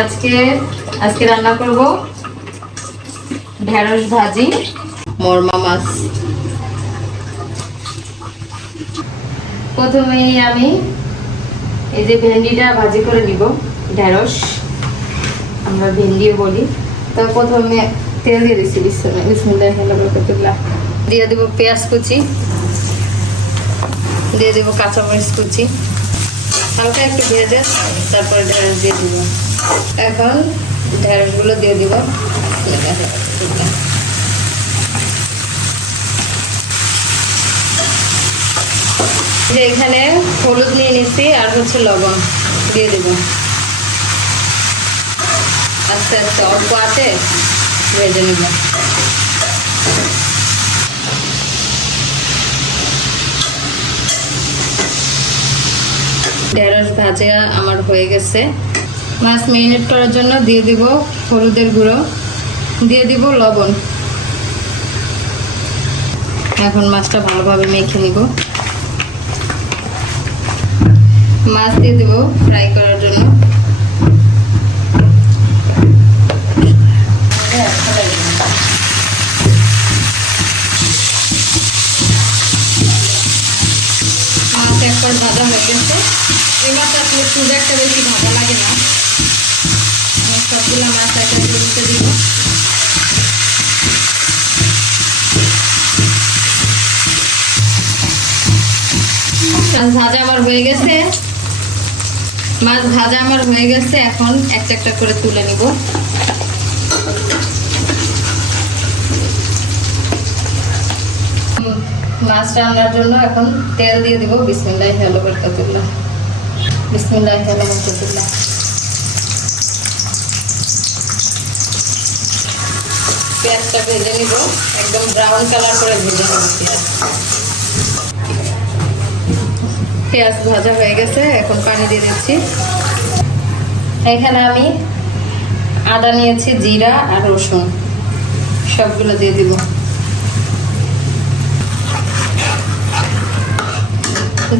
আজকে আজকে রান্না করব ঢেঁড়স ভাজি, মরমা মাছ। প্রথমেই আমি এই যে ভেন্ডিটা ভাজি করে নিব, ঢেঁড়স। আমরা ভেন্ডিও বলি। তো প্রথমে তেল দিয়ে দিচ্ছি দিয়ে দেবো পেঁয়াজ কুচি। দিয়ে দেবো কাঁচামরিচ কুচি। হালকা একটু ভেজে তারপরে ঢেঁড়স দিয়ে দিব। এখন ঢেঁড়সগুলো দিয়ে দিব। যে এখানে হলুদ নিয়ে নিচ্ছি আর হচ্ছে লবণ দিয়ে দেব। আস্তে আস্তে অল্প আছে, ভেজে নেব। ঢেঁড়স ভাজা আমার হয়ে গেছে। মাছ মেরিনেট করার জন্য দিয়ে দিব হলুদের গুঁড়ো, দিয়ে দিব লবণ। এখন মাছটা ভালোভাবে মেখে নিব। মাছ দিয়ে দেবো ফ্রাই করার জন্য। মাছ একবার ভাজা হয়ে গেছে। এই মাছ আসলে খুব একটা বেশি ভাজা মাছ ভাজা আমার হয়ে গেছে। মাছ ভাজা আমার হয়ে গেছে, এখন একটা একটা করে তুলে নিব। মাছ রান্নার জন্য এখন তেল দিয়ে দিব, বিসমিল্লাহ হ্যালো বরকাতুল্লাহ। বিসমিল্লাহ হ্যালো বরকাতুল্লাহ। পেঁয়াজটা ভেজে নিব, একদম ব্রাউন কালার করে ভেজে নেব পেঁয়াজ পেঁয়াজ ভাজা হয়ে গেছে, এখন পানি দিয়ে দিচ্ছি। এখানে আমি আদা নিয়েছি, জিরা আর রসুন, সবগুলো দিয়ে দিব।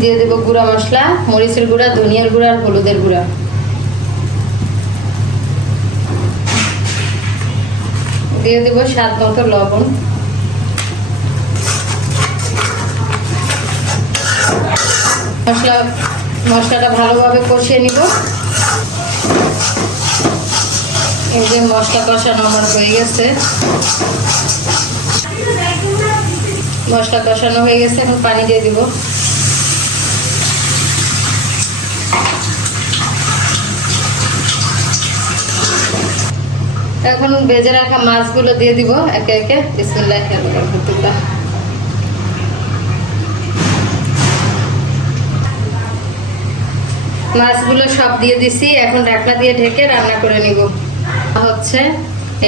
দিয়ে দেবো গুঁড়া মশলা, মরিচের গুঁড়া, ধনিয়ার গুঁড়া আর হলুদের গুঁড়া। দিয়ে দেবো স্বাদ মতো লবণ। মশলা, মশলাটা ভালোভাবে কষিয়ে নিব। এই যে মশলা কষানো আমার হয়ে গেছে। মশলা কষানো হয়ে গেছে, এখন পানি দিয়ে দিব। এখন ভেজে রাখা মাছগুলো দিয়ে দিব, একে একে। বিসমিল্লাহ মাছগুলো সব দিয়ে দিছি। এখন ঢাকনা দিয়ে ঢেকে রান্না করে নিব। হচ্ছে,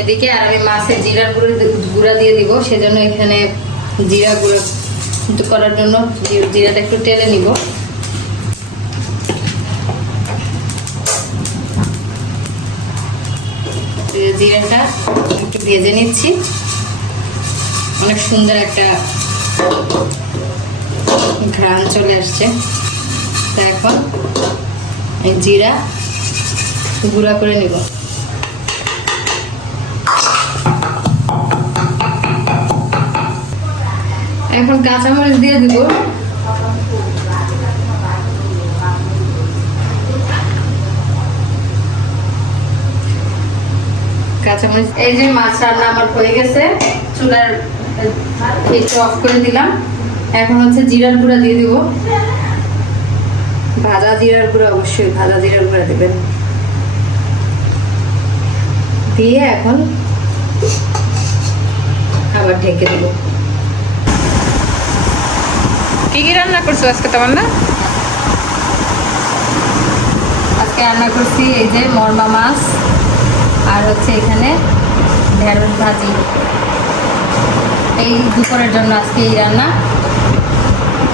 এদিকে আর আমি মাছের জিরার গুঁড়ো গুঁড়া দিয়ে দিব। সেজন্য এখানে জিরা গুঁড়ো করার জন্য জিরাটা একটু টেলে নিব। জিরাটা একটু ভেজে নিচ্ছি। অনেক সুন্দর একটা ঘ্রাণ চলে আসছে। তা এখন জিরা গুঁড়া করে নেব। এখন কাঁচামরিচ দিয়ে দিব। কাঁচামরিচ, এই যে মাছ রান্না আমার হয়ে গেছে, চুলার অফ করে দিলাম। এখন হচ্ছে জিরার গুঁড়া দিয়ে দিব। ভাজা জিরার গুঁড়ো অবশ্যই ভাজা জিরার গুঁড়া দেবেন। দিয়ে এখন আবার ঢেকে দেবো। কি কি রান্না করছ আজকে তোমার না আজকে রান্না করছি এই যে মরমা মাছ আর হচ্ছে এখানে ঢেঁড়স ভাজি। এই দুপুরের জন্য আজকে এই রান্না।